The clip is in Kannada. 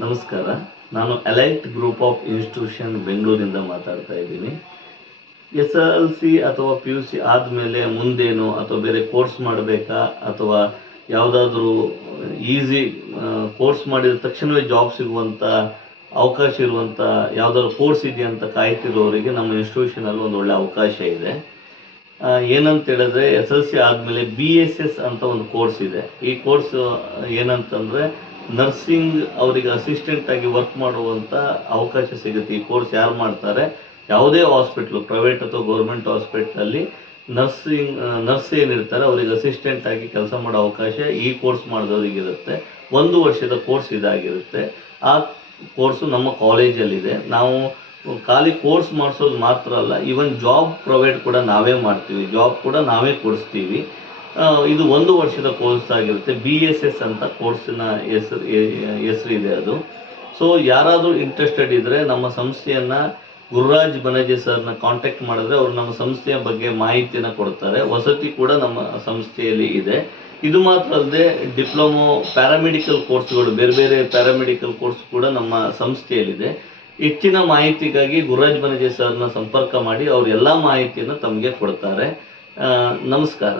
ನಮಸ್ಕಾರ. ನಾನು ಎಲೈಟ್ ಗ್ರೂಪ್ ಆಫ್ ಇನ್ಸ್ಟಿಟ್ಯೂಷನ್ ಬೆಂಗಳೂರಿಂದ ಮಾತಾಡ್ತಾ ಇದ್ದೀನಿ. SSLC ಅಥವಾ PUC ಆದಮೇಲೆ ಮುಂದೇನು ಅಥವಾ ಬೇರೆ ಕೋರ್ಸ್ ಮಾಡಬೇಕಾ ಅಥವಾ ಯಾವುದಾದ್ರೂ ಈಸಿ ಕೋರ್ಸ್ ಮಾಡಿದ ತಕ್ಷಣವೇ ಜಾಬ್ ಸಿಗುವಂಥ ಅವಕಾಶ ಇರುವಂಥ ಯಾವುದಾದ್ರು ಕೋರ್ಸ್ ಇದೆಯಾ ಅಂತ ಕಾಯ್ತಿರೋರಿಗೆ ನಮ್ಮ ಇನ್ಸ್ಟಿಟ್ಯೂಷನಲ್ಲಿ ಒಂದು ಒಳ್ಳೆ ಅವಕಾಶ ಇದೆ. ಏನಂತ ಹೇಳಿದ್ರೆ SSLC ಆದಮೇಲೆ BSS ಅಂತ ಒಂದು ಕೋರ್ಸ್ ಇದೆ. ಈ ಕೋರ್ಸ್ ಏನಂತಂದರೆ ನರ್ಸಿಂಗ್ ಅವರಿಗೆ ಅಸಿಸ್ಟೆಂಟ್ ಆಗಿ ವರ್ಕ್ ಮಾಡುವಂಥ ಅವಕಾಶ ಸಿಗುತ್ತೆ. ಈ ಕೋರ್ಸ್ ಯಾರು ಮಾಡ್ತಾರೆ, ಯಾವುದೇ ಹಾಸ್ಪಿಟ್ಲು ಪ್ರೈವೇಟ್ ಅಥವಾ ಗೌರ್ಮೆಂಟ್ ಹಾಸ್ಪಿಟ್ಲಲ್ಲಿ ನರ್ಸ್ ಏನಿರ್ತಾರೆ ಅವರಿಗೆ ಅಸಿಸ್ಟೆಂಟ್ ಆಗಿ ಕೆಲಸ ಮಾಡೋ ಅವಕಾಶ ಈ ಕೋರ್ಸ್ ಮಾಡಿದವರಿಗಿರುತ್ತೆ. 1 ವರ್ಷದ ಕೋರ್ಸ್ ಇದಾಗಿರುತ್ತೆ. ಆ ಕೋರ್ಸು ನಮ್ಮ ಕಾಲೇಜಲ್ಲಿದೆ. ನಾವು ಖಾಲಿ ಕೋರ್ಸ್ ಮಾಡಿಸೋದು ಮಾತ್ರ ಅಲ್ಲ, ಈವನ್ ಜಾಬ್ ಪ್ರೊವೈಡ್ ಕೂಡ ನಾವೇ ಮಾಡ್ತೀವಿ, ಜಾಬ್ ಕೂಡ ನಾವೇ ಕೊಡಿಸ್ತೀವಿ. ಇದು 1 ವರ್ಷದ ಕೋರ್ಸ್ ಆಗಿರುತ್ತೆ. BSS ಅಂತ ಕೋರ್ಸಿನ ಹೆಸರಿದೆ ಅದು. ಸೊ ಯಾರಾದರೂ ಇಂಟ್ರೆಸ್ಟೆಡ್ ಇದ್ದರೆ ನಮ್ಮ ಸಂಸ್ಥೆಯನ್ನು ಗುರುರಾಜ್ ಬನಜೆ ಸರ್ನ ಕಾಂಟ್ಯಾಕ್ಟ್ ಮಾಡಿದ್ರೆ ಅವರು ನಮ್ಮ ಸಂಸ್ಥೆಯ ಬಗ್ಗೆ ಮಾಹಿತಿಯನ್ನು ಕೊಡ್ತಾರೆ. ವಸತಿ ಕೂಡ ನಮ್ಮ ಸಂಸ್ಥೆಯಲ್ಲಿ ಇದೆ. ಇದು ಮಾತ್ರ ಅಲ್ಲದೆ ಡಿಪ್ಲೊಮೊ ಪ್ಯಾರಾಮೆಡಿಕಲ್ ಕೋರ್ಸ್ಗಳು, ಬೇರೆ ಬೇರೆ ಪ್ಯಾರಾಮೆಡಿಕಲ್ ಕೋರ್ಸ್ ಕೂಡ ನಮ್ಮ ಸಂಸ್ಥೆಯಲ್ಲಿದೆ. ಹೆಚ್ಚಿನ ಮಾಹಿತಿಗಾಗಿ ಗುರುರಾಜ್ ಬನಜೆ ಸರ್ನ ಸಂಪರ್ಕ ಮಾಡಿ, ಅವರು ಎಲ್ಲ ಮಾಹಿತಿಯನ್ನು ತಮಗೆ ಕೊಡ್ತಾರೆ. ನಮಸ್ಕಾರ.